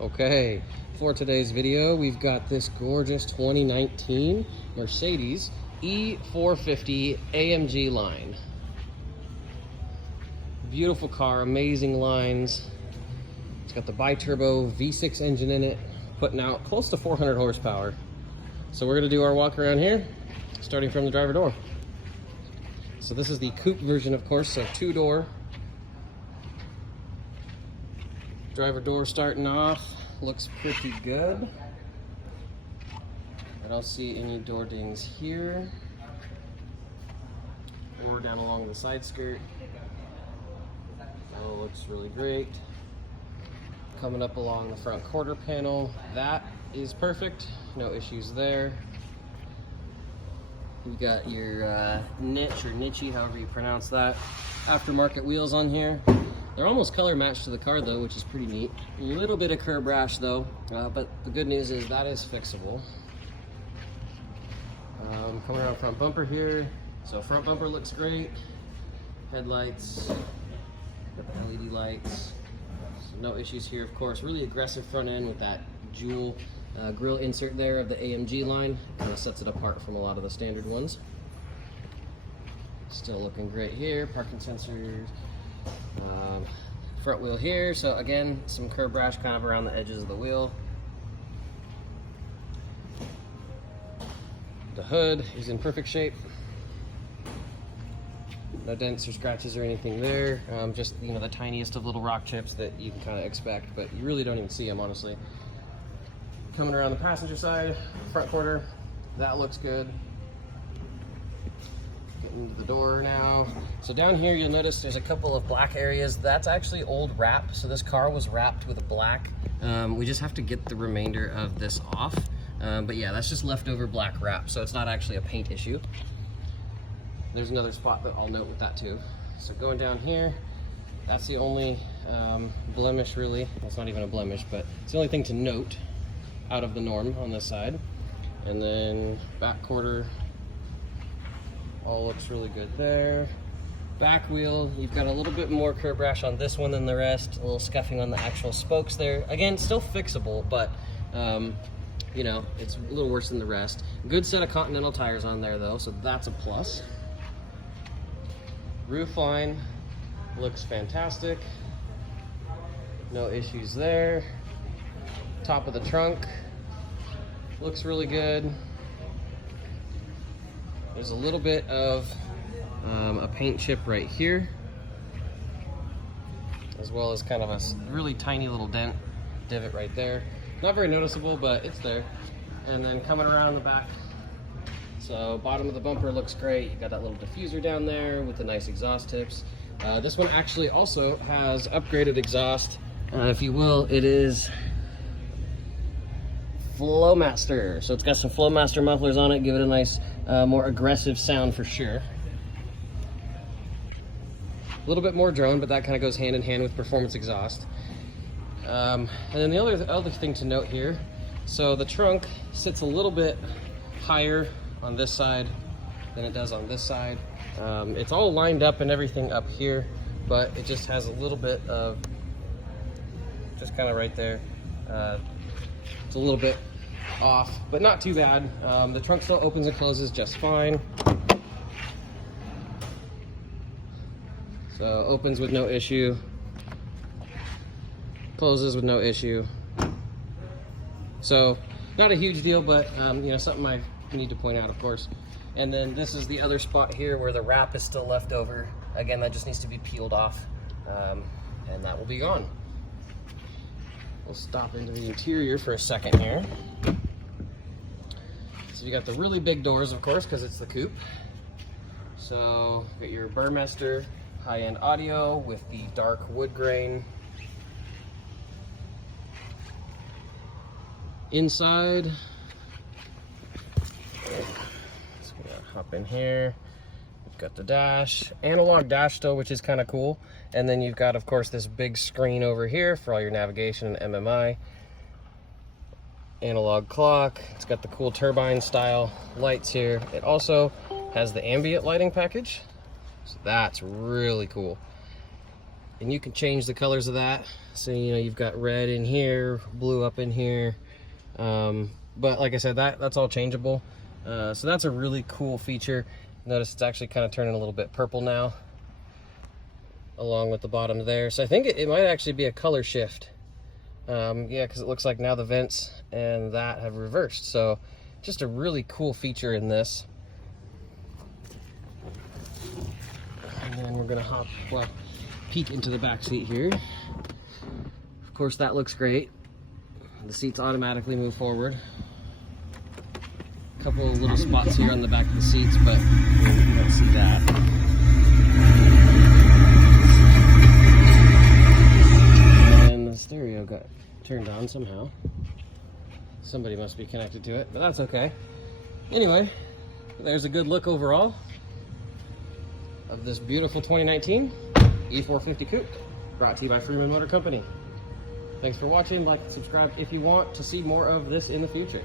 Okay, for today's video, we've got this gorgeous 2019 Mercedes E450 AMG line. Beautiful car, amazing lines. It's got the bi-turbo V6 engine in it, putting out close to 400 horsepower. So we're gonna do our walk around here, starting from the driver door. So this is the coupe version, of course, so two-door. Driver door starting off, looks pretty good. I don't see any door dings here or down along the side skirt. Oh, looks really great. Coming up along the front quarter panel, that is perfect, no issues there. You got your niche or niche, however you pronounce that. Aftermarket wheels on here. They're almost color matched to the car though, which is pretty neat. A little bit of curb rash though, but the good news is that is fixable. Coming around front bumper here. So front bumper looks great. Headlights, LED lights. So no issues here, of course. Really aggressive front end with that jewel grille insert there of the AMG line. Kind of sets it apart from a lot of the standard ones. Still looking great here. Parking sensors. Front wheel here, so again, some curb rash kind of around the edges of the wheel. The hood is in perfect shape. No dents or scratches or anything there. Just, you know, the tiniest of little rock chips that you can kind of expect, but you really don't even see them, honestly. Coming around the passenger side, front quarter, that looks good. Into the door now. So down here you'll notice there's a couple of black areas. That's actually old wrap. So this car was wrapped with a black. We just have to get the remainder of this off. But yeah, that's just leftover black wrap. So it's not actually a paint issue. There's another spot that I'll note with that too. So going down here, that's the only blemish really. Well, it's not even a blemish, but it's the only thing to note out of the norm on this side. And then back quarter, all looks really good there. Back wheel, you've got a little bit more curb rash on this one than the rest. A little scuffing on the actual spokes there. Again, still fixable, but you know, it's a little worse than the rest. Good set of Continental tires on there though, so that's a plus. Roof line looks fantastic. No issues there. Top of the trunk looks really good. There's a little bit of a paint chip right here, as well as kind of a really tiny little dent, divot right there. Not very noticeable, but it's there. And then coming around the back, so bottom of the bumper looks great. You got that little diffuser down there with the nice exhaust tips. This one actually also has upgraded exhaust, if you will. It is Flowmaster, so it's got some Flowmaster mufflers on it, give it a nice more aggressive sound for sure. A little bit more drone, but that kind of goes hand in hand with performance exhaust. And then the other thing to note here, so the trunk sits a little bit higher on this side than it does on this side. It's all lined up and everything up here, but it just has a little bit of, just kind of right there. It's a little bit off, but not too bad. The trunk still opens and closes just fine. So opens with no issue, closes with no issue. So not a huge deal, but you know, something I need to point out, of course. And then this is the other spot here where the wrap is still left over. Again, that just needs to be peeled off, and that will be gone. We'll stop into the interior for a second here. So you got the really big doors, of course, because it's the coupe. So got your Burmester high-end audio with the dark wood grain. Inside, so we're gonna hop in here. We've got the dash, analog dash still, which is kind of cool. And then you've got, of course, this big screen over here for all your navigation and MMI. Analog clock. It's got the cool turbine style lights here. It also has the ambient lighting package, so that's really cool. and you can change the colors of that. So, you know, you've got red in here, blue up in here. But like I said, that's all changeable. So that's a really cool feature. Notice it's actually kind of turning a little bit purple now, along with the bottom there. So I think it might actually be a color shift. Yeah, because it looks like now the vents and that have reversed. So just a really cool feature in this. And then we're gonna peek into the back seat here. Of course, that looks great. The seats automatically move forward. A couple of little spots here on the back of the seats, but you don't see that. And the stereo got turned on somehow. Somebody must be connected to it, but that's okay. Anyway, there's a good look overall of this beautiful 2019 E450 Coupe, brought to you by Freeman Motor Company. Thanks for watching. Like and subscribe if you want to see more of this in the future.